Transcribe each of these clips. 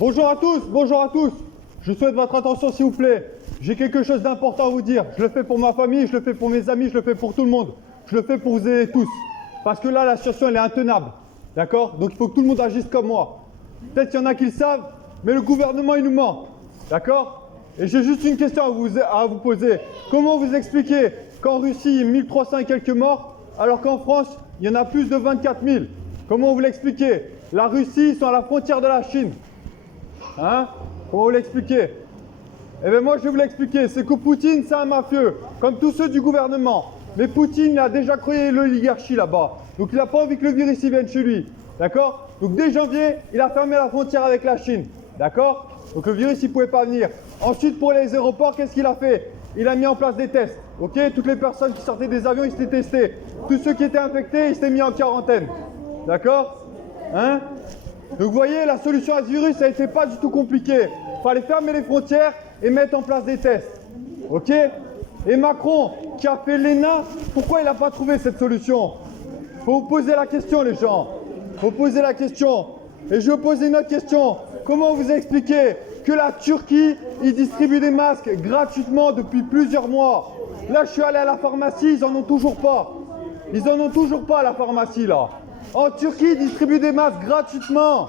Bonjour à tous, bonjour à tous. Je souhaite votre attention s'il vous plaît. J'ai quelque chose d'important à vous dire. Je le fais pour ma famille, je le fais pour mes amis, je le fais pour tout le monde. Je le fais pour vous aider tous. Parce que là, la situation, elle est intenable. D'accord? Donc il faut que tout le monde agisse comme moi. Peut-être qu'il y en a qui le savent, mais le gouvernement, il nous ment. D'accord? Et j'ai juste une question à vous poser. Comment vous expliquez qu'en Russie, il y a 1300 et quelques morts, alors qu'en France, il y en a plus de 24 000? Comment vous l'expliquez? La Russie, ils sont à la frontière de la Chine. Hein? Comment vous l'expliquer? Eh bien moi je vais vous l'expliquer, c'est que Poutine c'est un mafieux, comme tous ceux du gouvernement. Mais Poutine il a déjà créé l'oligarchie là-bas, donc il n'a pas envie que le virus il vienne chez lui. D'accord? Donc dès janvier, il a fermé la frontière avec la Chine. D'accord? Donc le virus il ne pouvait pas venir. Ensuite pour les aéroports, qu'est-ce qu'il a fait? Il a mis en place des tests. Ok? Toutes les personnes qui sortaient des avions, ils s'étaient testés. Tous ceux qui étaient infectés, ils s'étaient mis en quarantaine. D'accord? Hein? Donc vous voyez, la solution à ce virus, ça n'était pas du tout compliqué. Il fallait fermer les frontières et mettre en place des tests. Ok? Et Macron, qui a fait l'ENA, pourquoi il n'a pas trouvé cette solution? Il faut vous poser la question, les gens. Il faut poser la question. Et je vais vous poser une autre question. Comment vous expliquez que la Turquie, ils distribuent des masques gratuitement depuis plusieurs mois? Là, je suis allé à la pharmacie, ils n'en ont toujours pas. Ils n'en ont toujours pas à la pharmacie, là. En Turquie, ils distribuent des masques gratuitement.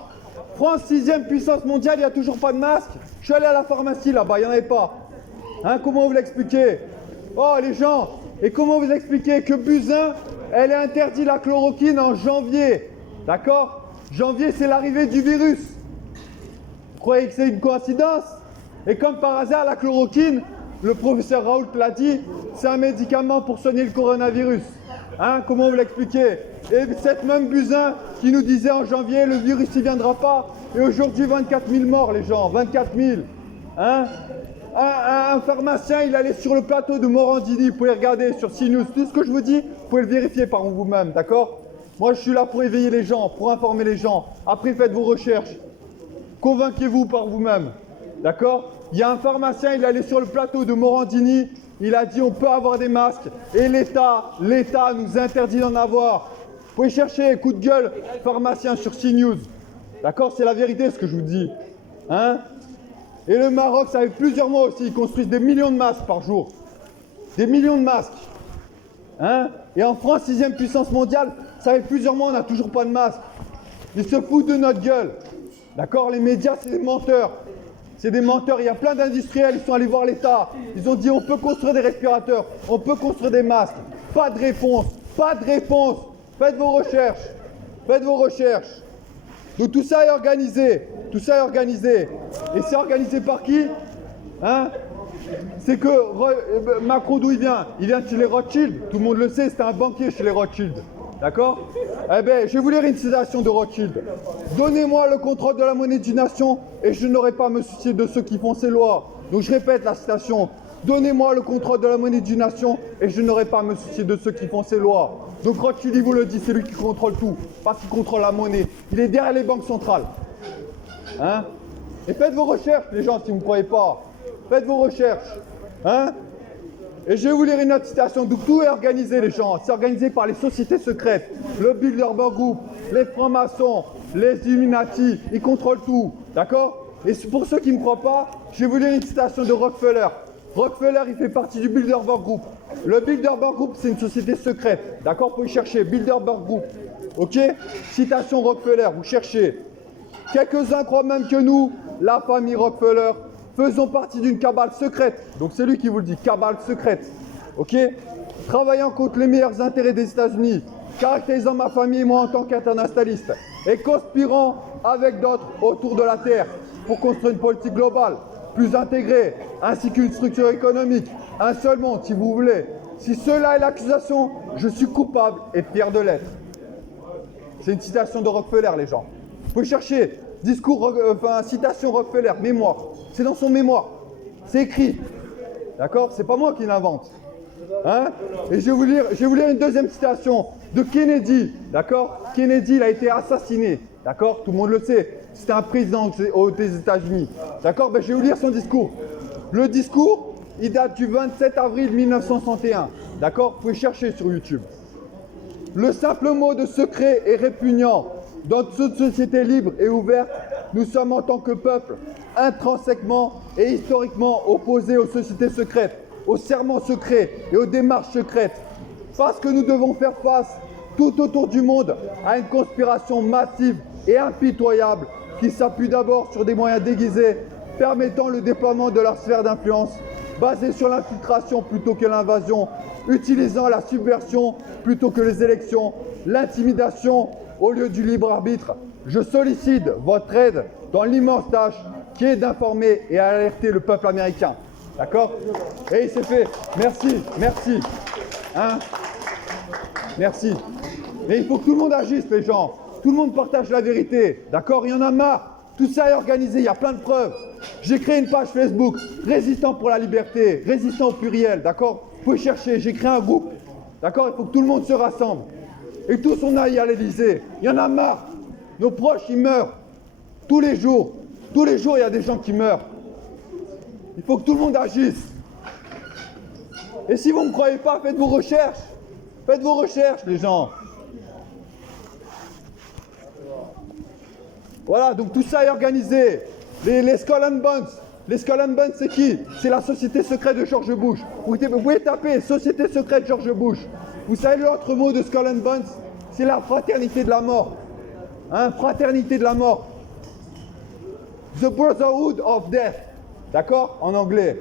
France, 6e puissance mondiale, il n'y a toujours pas de masques. Je suis allé à la pharmacie là-bas, il n'y en avait pas. Hein, comment vous l'expliquez? Oh, les gens, et comment vous expliquez que Buzyn, elle a interdit la chloroquine en janvier? D'accord? Janvier, c'est l'arrivée du virus. Vous croyez que c'est une coïncidence? Et comme par hasard, la chloroquine, le professeur Raoult l'a dit, c'est un médicament pour soigner le coronavirus. Hein, comment vous l'expliquez? Et cette même Buzyn qui nous disait en janvier, le virus il viendra pas. Et aujourd'hui, 24 000 morts, les gens, 24 000. Hein? Un pharmacien, il allait sur le plateau de Morandini, vous pouvez regarder sur CNews. Tout ce que je vous dis, vous pouvez le vérifier par vous-même, d'accord? Moi, je suis là pour éveiller les gens, pour informer les gens. Après, faites vos recherches. Convainquez-vous par vous-même, d'accord? Il y a un pharmacien, il allait sur le plateau de Morandini, il a dit on peut avoir des masques et l'État nous interdit d'en avoir. Vous pouvez chercher, coup de gueule, pharmacien sur CNews. D'accord? C'est la vérité ce que je vous dis. Hein? Et le Maroc, ça fait plusieurs mois aussi, ils construisent des millions de masques par jour. Des millions de masques. Hein? Et en France, 6e puissance mondiale, ça fait plusieurs mois, on n'a toujours pas de masques. Ils se foutent de notre gueule. D'accord? Les médias, c'est des menteurs. C'est des menteurs. Il y a plein d'industriels, ils sont allés voir l'État. Ils ont dit on peut construire des respirateurs, on peut construire des masques. Pas de réponse. Pas de réponse. Faites vos recherches. Faites vos recherches. Donc tout ça est organisé. Tout ça est organisé. Et c'est organisé par qui? Hein? C'est que Macron, d'où il vient? Il vient de chez les Rothschild. Tout le monde le sait, c'était un banquier chez les Rothschild. D'accord? Eh bien, je vais vous lire une citation de Rothschild. Donnez-moi le contrôle de la monnaie d'une nation et je n'aurai pas à me soucier de ceux qui font ces lois. Donc je répète la citation. Donnez-moi le contrôle de la monnaie d'une nation et je n'aurai pas à me soucier de ceux qui font ces lois. Donc Rothschild, il vous le dit, c'est lui qui contrôle tout. Parce qu'il contrôle la monnaie. Il est derrière les banques centrales. Hein? Et faites vos recherches, les gens, si vous ne croyez pas. Faites vos recherches. Hein? Et je vais vous lire une autre citation. Donc tout est organisé, les gens. C'est organisé par les sociétés secrètes, le Bilderberg Group, les francs-maçons, les Illuminati. Ils contrôlent tout. D'accord? Et pour ceux qui ne me croient pas, je vais vous lire une citation de Rockefeller. Rockefeller, il fait partie du Bilderberg Group. Le Bilderberg Group, c'est une société secrète. D'accord? Vous pouvez chercher Bilderberg Group. Ok? Citation Rockefeller, vous cherchez. Quelques-uns croient même que nous, la famille Rockefeller, faisons partie d'une cabale secrète. Donc c'est lui qui vous le dit, cabale secrète. Ok? Travaillant contre les meilleurs intérêts des États-Unis, caractérisant ma famille et moi en tant qu'internationaliste, et conspirant avec d'autres autour de la Terre pour construire une politique globale, plus intégrée, ainsi qu'une structure économique, un seul monde si vous voulez. Si cela est l'accusation, je suis coupable et fier de l'être. C'est une citation de Rockefeller, les gens. Vous pouvez chercher Discours, citation Rockefeller, mémoire. C'est dans son mémoire. C'est écrit. D'accord? C'est pas moi qui l'invente. Hein? Et je vais vous lire une deuxième citation de Kennedy. D'accord? Kennedy, il a été assassiné. D'accord? Tout le monde le sait. C'était un président des États-Unis. D'accord? Ben, je vais vous lire son discours. Le discours, il date du 27 avril 1961. D'accord? Vous pouvez chercher sur YouTube. Le simple mot de secret est répugnant. Dans toute société libre et ouverte, nous sommes en tant que peuple intrinsèquement et historiquement opposés aux sociétés secrètes, aux serments secrets et aux démarches secrètes. Parce que nous devons faire face tout autour du monde à une conspiration massive et impitoyable qui s'appuie d'abord sur des moyens déguisés permettant le déploiement de leur sphère d'influence, basée sur l'infiltration plutôt que l'invasion, utilisant la subversion plutôt que les élections, l'intimidation au lieu du libre arbitre. Je sollicite votre aide dans l'immense tâche qui est d'informer et alerter le peuple américain. D'accord? Et il s'est fait. Merci, merci. Hein? Merci. Mais il faut que tout le monde agisse, les gens. Tout le monde partage la vérité. D'accord? Il y en a marre. Tout ça est organisé, il y a plein de preuves. J'ai créé une page Facebook, Résistants pour la liberté, Résistants au pluriel, d'accord? Vous pouvez chercher, j'ai créé un groupe. D'accord? Il faut que tout le monde se rassemble. Et tous on aille à l'Élysée. Il y en a marre. Nos proches, ils meurent. Tous les jours. Tous les jours, il y a des gens qui meurent. Il faut que tout le monde agisse. Et si vous ne me croyez pas, faites vos recherches. Faites vos recherches, les gens. Voilà, donc tout ça est organisé. Les Skull and Bones. Les Skull and Bones, c'est qui? C'est la société secrète de George Bush. Vous pouvez taper Société secrète George Bush. Vous savez l'autre mot de Skull and Bones? C'est la fraternité de la mort. Hein, fraternité de la mort. The Brotherhood of Death. D'accord? En anglais.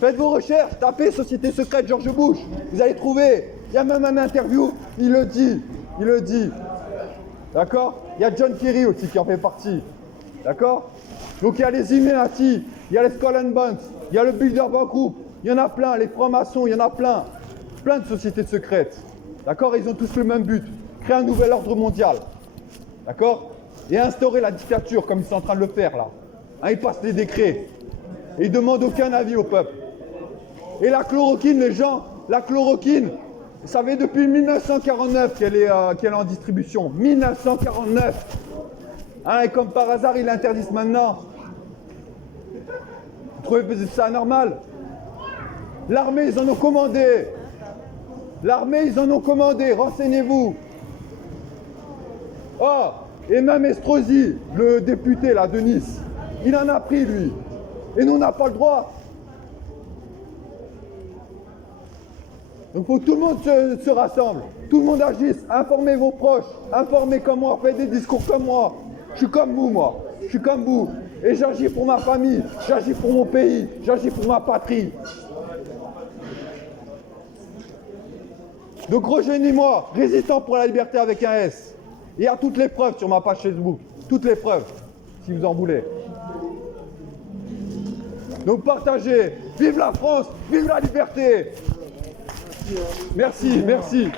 Faites vos recherches, tapez Société secrète George Bush. Vous allez trouver. Il y a même un interview, il le dit. Il le dit. D'accord? Il y a John Kerry aussi qui en fait partie. D'accord? Donc il y a les Illuminati, il y a les Skull and Bones, il y a le Bilderberg Group, il y en a plein, les francs-maçons, il y en a plein. Plein de sociétés secrètes. D'accord? Ils ont tous le même but. Créer un nouvel ordre mondial. D'accord? Et instaurer la dictature comme ils sont en train de le faire là. Hein, ils passent les décrets. Et ils ne demandent aucun avis au peuple. Et la chloroquine, les gens, la chloroquine, vous savez, depuis 1949 qu'elle est en distribution. 1949. Hein, et comme par hasard, ils l'interdisent maintenant. Vous trouvez ça normal? L'armée, ils en ont commandé. L'armée, ils en ont commandé. Renseignez-vous. Oh, et même Estrosi, le député là de Nice, il en a pris, lui. Et nous, on n'a pas le droit. Donc, il faut que tout le monde se rassemble. Tout le monde agisse. Informez vos proches. Informez comme moi. Faites des discours comme moi. Je suis comme vous, moi. Je suis comme vous. Et j'agis pour ma famille. J'agis pour mon pays. J'agis pour ma patrie. Donc, rejoignez-moi. Résistant pour la liberté avec un S. Il y a toutes les preuves sur ma page Facebook. Toutes les preuves, si vous en voulez. Donc, partagez. Vive la France. Vive la liberté. Merci, merci.